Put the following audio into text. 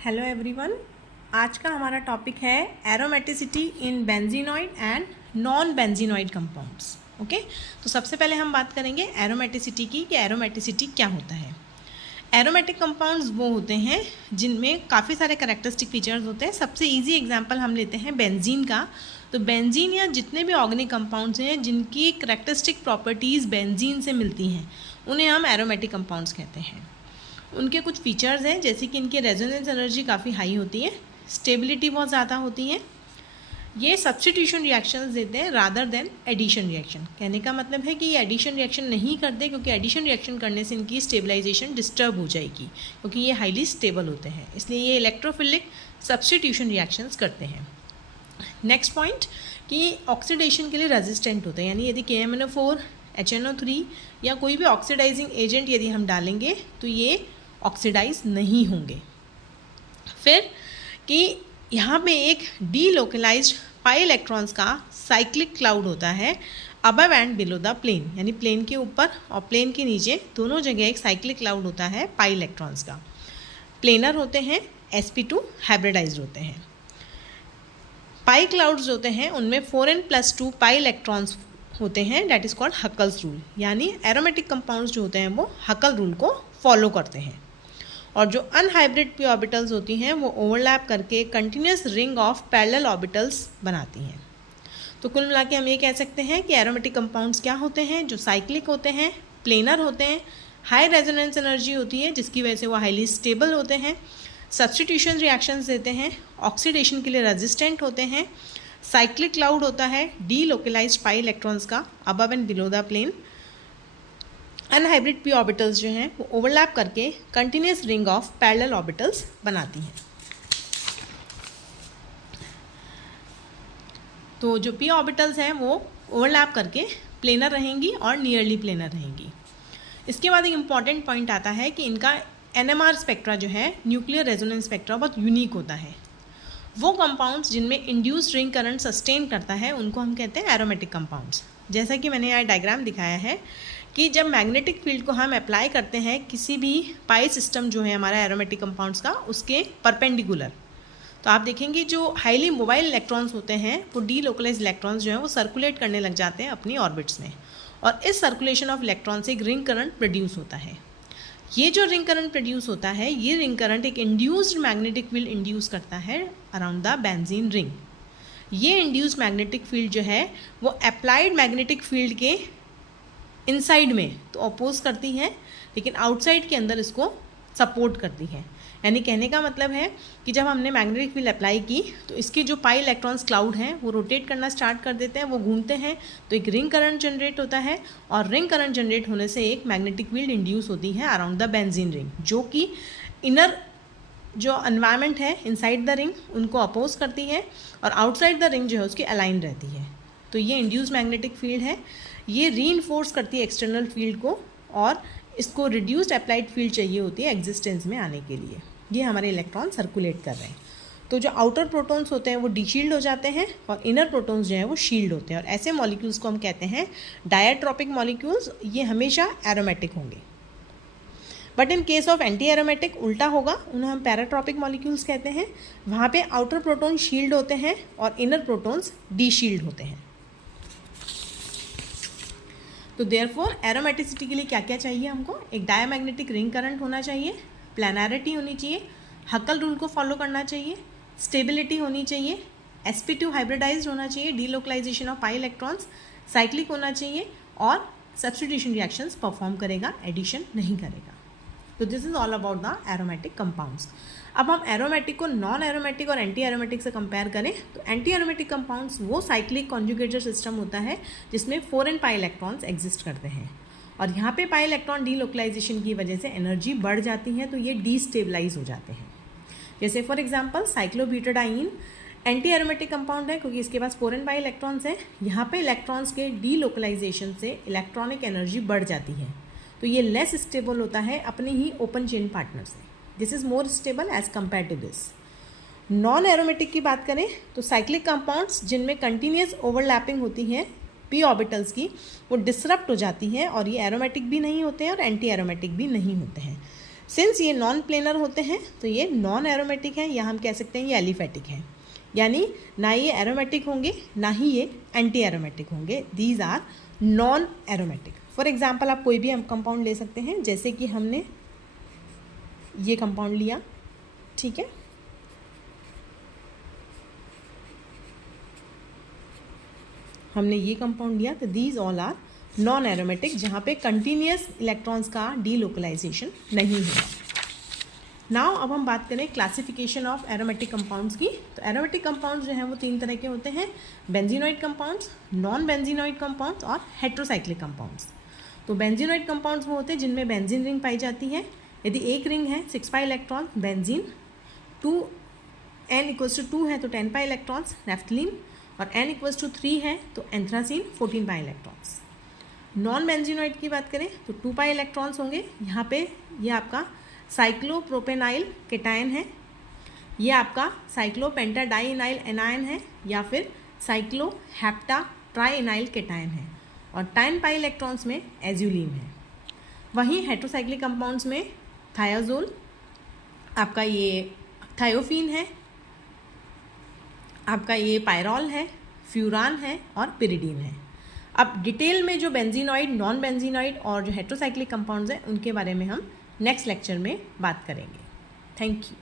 Hello everyone. आज का हमारा टॉपिक है aromaticity in benzenoid and non benzenoid compounds. Okay, तो सबसे पहले हम बात करेंगे एरोमेटिसिटी की कि एरोमेटिसिटी क्या होता है। एरोमेटिक कंपाउंड्स वो होते हैं जिनमें काफ़ी सारे कैरेक्टरिस्टिक फीचर्स होते हैं। सबसे इजी एग्जांपल हम लेते हैं बेंजीन का। तो बेंजीन या जितने भी ऑर्गेनिक कंपाउंड्स हैं जिनकी कैरेक्टरिस्टिक प्रॉपर्टीज़ बेंजीन से मिलती हैं उन्हें हम एरोमेटिक कंपाउंड्स कहते हैं। उनके कुछ फीचर्स हैं जैसे कि इनकी रेजोनेंस एनर्जी काफ़ी हाई होती है, स्टेबिलिटी बहुत ज़्यादा होती है, ये सब्स्टिट्यूशन रिएक्शंस देते हैं रादर देन एडिशन रिएक्शन। कहने का मतलब है कि ये एडिशन रिएक्शन नहीं करते क्योंकि एडिशन रिएक्शन करने से इनकी स्टेबलाइजेशन डिस्टर्ब हो जाएगी क्योंकि ये हाईली स्टेबल होते हैं, इसलिए ये इलेक्ट्रोफिलिक सब्स्टिट्यूशन रिएक्शंस करते हैं। नेक्स्ट पॉइंट कि ऑक्सीडेशन के लिए रेजिस्टेंट होते हैं, यानी यदि KMnO4 HNO3 या कोई भी ऑक्सीडाइजिंग एजेंट यदि हम डालेंगे तो ये ऑक्सीडाइज नहीं होंगे। फिर कि यहाँ पे एक डीलोकलाइज्ड पाई इलेक्ट्रॉन्स का साइक्लिक क्लाउड होता है above and below the plane, यानी प्लेन के ऊपर और प्लेन के नीचे दोनों जगह एक साइक्लिक क्लाउड होता है पाई इलेक्ट्रॉन्स का। प्लेनर होते हैं, sp2 हाइब्रिडाइज्ड होते हैं। पाई क्लाउड्स होते हैं उनमें 4n+2 पाई इलेक्ट्रॉन्स होते हैं, that is called Huckel's rule, यानी एरोमेटिक कंपाउंड्स जो होते हैं वो हकल रूल को फॉलो करते हैं। और जो अनहाइब्रिड पी ऑर्बिटल्स होती हैं वो ओवरलैप करके continuous ring of parallel orbitals बनाती हैं। तो कुल मिला के हम ये कह सकते हैं कि एरोमेटिक कंपाउंड्स क्या होते हैं, जो साइक्लिक होते हैं, प्लेनर होते हैं, हाई रेजोनेंस एनर्जी होती है जिसकी वजह से वो हाईली स्टेबल होते हैं, सब्स्टिट्यूशन रिएक्शंस देते हैं, ऑक्सीडेशन के लिए रेजिस्टेंट होते हैं, साइक्लिक क्लाउड होता है डीलोकलाइज्ड पाई इलेक्ट्रॉन्स का above and below the plane, unhybrid p orbitals जो हैं वो ओवरलैप करके continuous ring of parallel orbitals बनाती हैं। तो जो पी ऑर्बिटल्स हैं वो ओवरलैप करके प्लेनर रहेंगी और नियरली प्लेनर रहेंगी। इसके बाद एक इम्पॉर्टेंट पॉइंट आता है कि इनका NMR स्पेक्ट्रा जो है, न्यूक्लियर रेजोनेंस स्पेक्ट्रा, बहुत यूनिक होता है। वो कंपाउंड्स जिनमें इंड्यूस्ड रिंग करंट सस्टेन करता है उनको हम कहते हैं एरोमेटिक कंपाउंड्स। जैसा कि मैंने यहाँ डायग्राम दिखाया है कि जब मैग्नेटिक फील्ड को हम अप्लाई करते हैं किसी भी पाई सिस्टम जो है हमारा एरोमेटिक कंपाउंड्स का उसके परपेंडिकुलर, तो आप देखेंगे जो हाईली मोबाइल इलेक्ट्रॉन्स होते हैं वो डीलोकलाइज्ड इलेक्ट्रॉन्स जो हैं वो सर्कुलेट करने लग जाते हैं अपनी ऑर्बिट्स में, और इस सर्कुलेशन ऑफ इलेक्ट्रॉन से एक रिंग करंट प्रोड्यूस होता है। ये जो रिंग करंट प्रोड्यूस होता है, ये रिंग करंट एक इंड्यूस्ड मैग्नेटिक फील्ड इंड्यूस करता है अराउंड द बेंजीन रिंग। ये इंड्यूस्ड मैग्नेटिक फील्ड जो है वो अप्लाइड मैग्नेटिक फील्ड के इनसाइड में तो अपोज करती है लेकिन आउटसाइड के अंदर इसको सपोर्ट करती है। यानी कहने का मतलब है कि जब हमने मैग्नेटिक फील्ड अप्लाई की तो इसके जो पाई इलेक्ट्रॉन्स क्लाउड हैं वो रोटेट करना स्टार्ट कर देते हैं, वो घूमते हैं, तो एक रिंग करंट जनरेट होता है और रिंग करंट जनरेट होने से एक मैग्नेटिक फील्ड इंड्यूस होती है अराउंड द बेंजीन रिंग, जो कि इनर जो एनवायरनमेंट है इनसाइड द रिंग उनको अपोज करती है और आउटसाइड द रिंग जो है उसकी अलाइन रहती है। तो ये इंड्यूस मैग्नेटिक फील्ड है, ये रीइंफोर्स करती है एक्सटर्नल फील्ड को और इसको रिड्यूस्ड अप्लाइड फील्ड चाहिए होती है एग्जिस्टेंस में आने के लिए। ये हमारे इलेक्ट्रॉन सर्कुलेट कर रहे हैं, तो जो आउटर प्रोटॉन्स होते हैं वो डीशील्ड हो जाते हैं और इनर प्रोटॉन्स जो हैं वो शील्ड होते हैं, और ऐसे मॉलिक्यूल्स को हम कहते हैं डायट्रॉपिक मॉलिक्यूल्स। ये हमेशा एरोमेटिक होंगे, but in case of anti aromatic उल्टा होगा, उन्हें हम पैराट्रॉपिक मॉलिक्यूल्स कहते हैं। वहाँ पे आउटर प्रोटॉन शील्ड होते हैं और इनर प्रोटॉन्स डीशील्ड होते हैं। तो देयरफॉर एरोमेटिसिटी के लिए क्या क्या चाहिए हमको, एक डायमैग्नेटिक रिंग करंट होना चाहिए, प्लानैरिटी होनी चाहिए, हकल रूल को फॉलो करना चाहिए, स्टेबिलिटी होनी चाहिए, sp2 हाइब्रिडाइज्ड होना चाहिए, delocalization of pi electrons, cyclic होना चाहिए और सब्स्टिट्यूशन रिएक्शंस परफॉर्म करेगा, एडिशन नहीं करेगा। तो this is all about the aromatic compounds. अब हम एरोमेटिक को नॉन एरोमेटिक और एंटी एरोमेटिक से कंपेयर करें तो एंटी एरोमेटिक कंपाउंड्स वो साइक्लिक कॉन्जुगेटेड सिस्टम होता है जिसमें 4n पाई इलेक्ट्रॉन्स एग्जिस्ट करते हैं, और यहाँ पे पाई इलेक्ट्रॉन डीलोकलाइजेशन की वजह से एनर्जी बढ़ जाती है तो ये डीस्टेबलाइज हो जाते हैं। जैसे for example cyclobutadiene anti aromatic compound है क्योंकि इसके पास 4n पाई इलेक्ट्रॉन्स हैं। यहाँ पे इलेक्ट्रॉन्स के डीलोकलाइजेशन से इलेक्ट्रॉनिक एनर्जी बढ़ जाती है तो ये लेस स्टेबल होता है अपने ही ओपन चेन पार्टनर से। This is more stable as compare to this. Non aromatic की बात करें तो साइक्लिक कंपाउंड्स जिनमें कंटिन्यूस ओवरलैपिंग होती है पी ऑर्बिटल्स की, वो डिसरप्ट हो जाती हैं और ये एरोमेटिक भी नहीं होते हैं और एंटी एरोमेटिक भी नहीं होते हैं। सिंस ये नॉन प्लेनर होते हैं तो ये नॉन एरोमेटिक है, या हम कह सकते हैं ये एलिफेटिक है, यानी ना ये एरोमेटिक होंगे ना ही ये एंटी एरोमेटिक होंगे। These are non aromatic. For example आप कोई भी हम कंपाउंड ले सकते हैं, जैसे कि हमने ये कंपाउंड लिया, ठीक है, हमने ये कंपाउंड लिया, तो these all are non aromatic, जहाँ पे कंटिन्यूस इलेक्ट्रॉन्स का डीलोकलाइजेशन नहीं होगा। नाउ अब हम बात करें क्लासिफिकेशन ऑफ एरोमेटिक कंपाउंड्स की। तो एरोमेटिक कंपाउंड्स जो हैं वो 3 तरह के होते हैं, benzenoid compounds, non benzenoid compounds और हेट्रोसाइक्लिक कंपाउंड्स। तो बेंजीनॉइड कंपाउंड्स वो होते हैं जिनमें बेंजीन रिंग पाई जाती है। यदि एक रिंग है 6 पाई इलेक्ट्रॉन बेंजीन, 2n=2 है तो 10 पाई इलेक्ट्रॉन्स नेफ्थलीन, और n=3 है तो anthracene 14 pi electrons. Non benzenoid की बात करें तो 2 पाई इलेक्ट्रॉन्स होंगे। यहाँ पे ये आपका साइक्लोप्रोपेनाइल केटायन है, ये आपका साइक्लोपेंटाडाइनाइल एनायन है, या फिर साइक्लोहेप्टा ट्राइनाइल केटायन है, और 10 पाई इलेक्ट्रॉन्स में एज्यूलिन है। वहीं हेट्रोसाइक्लिक कंपाउंड्स में थायाजोल, आपका ये थायोफीन है, आपका ये पायरॉल है, फ्यूरान है और पिरिडीन है। अब डिटेल में जो बेंजीनॉइड, नॉन बेंजीनॉइड और जो हेट्रोसाइक्लिक कंपाउंड्स हैं उनके बारे में हम नेक्स्ट लेक्चर में बात करेंगे। Thank you.